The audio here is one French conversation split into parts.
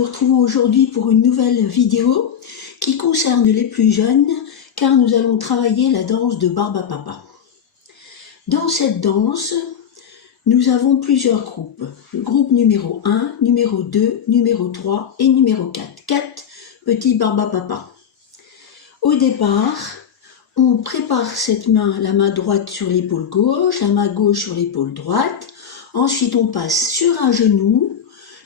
nous retrouvons aujourd'hui pour une nouvelle vidéo qui concerne les plus jeunes, car nous allons travailler la danse de Barbapapa. Dans cette danse, nous avons plusieurs groupes. Le groupe numéro 1, numéro 2, numéro 3 et numéro 4. 4 petits Barbapapa. Au départ, on prépare cette main, la main droite sur l'épaule gauche, la main gauche sur l'épaule droite. Ensuite, on passe sur un genou,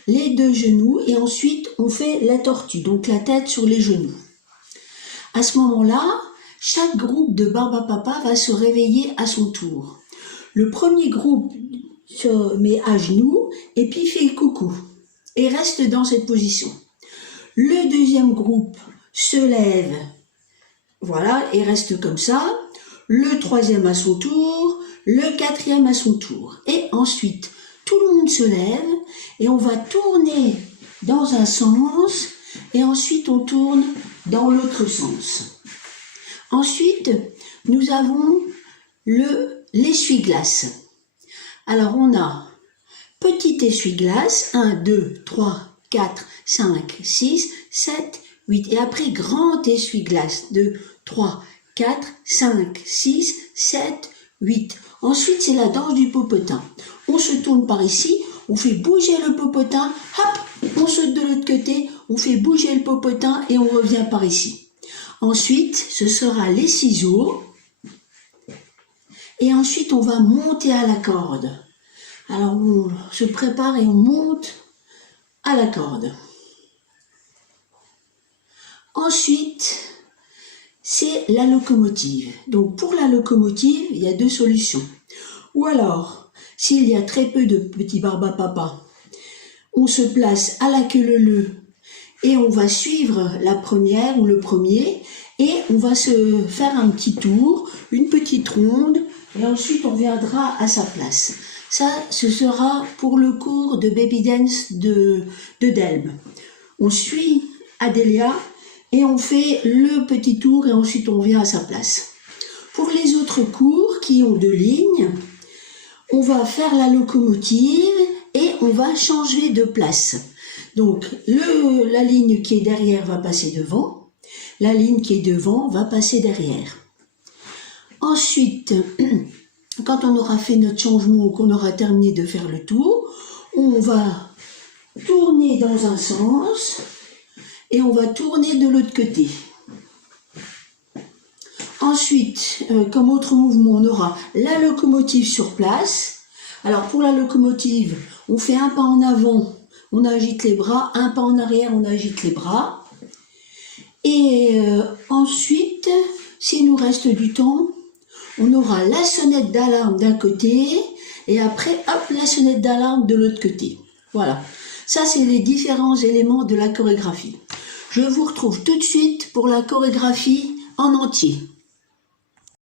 les deux genoux, et ensuite, on fait la tortue, donc la tête sur les genoux. À ce moment-là, chaque groupe de Barbapapa va se réveiller à son tour. Le premier groupe se met à genoux et puis fait coucou et reste dans cette position. Le deuxième groupe se lève, voilà, et reste comme ça. Le troisième à son tour, le quatrième à son tour. Et ensuite, tout le monde se lève et on va tourner dans un sens et ensuite on tourne dans l'autre sens. Ensuite, nous avons l'essuie-glace. Alors on a petit essuie-glace, 1, 2, 3, 4, 5, 6, 7, 8. Et après grand essuie-glace, 2, 3, 4, 5, 6, 7, 8. Ensuite, c'est la danse du popotin. On se tourne par ici, on fait bouger le popotin, hop, on saute de l'autre côté, on fait bouger le popotin et on revient par ici. Ensuite, ce sera les ciseaux. Et ensuite, on va monter à la corde. Alors, on se prépare et on monte à la corde. Ensuite, c'est la locomotive. Donc, pour la locomotive, il y a deux solutions. Ou alors, s'il y a très peu de petits Barbapapa, on se place à la queue leu-leu et on va suivre la première ou le premier et on va se faire un petit tour, une petite ronde, et ensuite on viendra à sa place. Ça, ce sera pour le cours de Baby Dance de Delme. On suit Adélia et on fait le petit tour et ensuite on vient à sa place. Pour les autres cours qui ont 2 lignes, on va faire la locomotive et on va changer de place. Donc la ligne qui est derrière va passer devant, la ligne qui est devant va passer derrière. Ensuite, quand on aura fait notre changement, qu'on aura terminé de faire le tour, on va tourner dans un sens et on va tourner de l'autre côté. Ensuite, comme autre mouvement, on aura la locomotive sur place. Alors pour la locomotive, on fait un pas en avant, on agite les bras, un pas en arrière, on agite les bras. Et ensuite, s'il nous reste du temps, on aura la sonnette d'alarme d'un côté et après, hop, la sonnette d'alarme de l'autre côté. Voilà, ça c'est les différents éléments de la chorégraphie. Je vous retrouve tout de suite pour la chorégraphie en entier.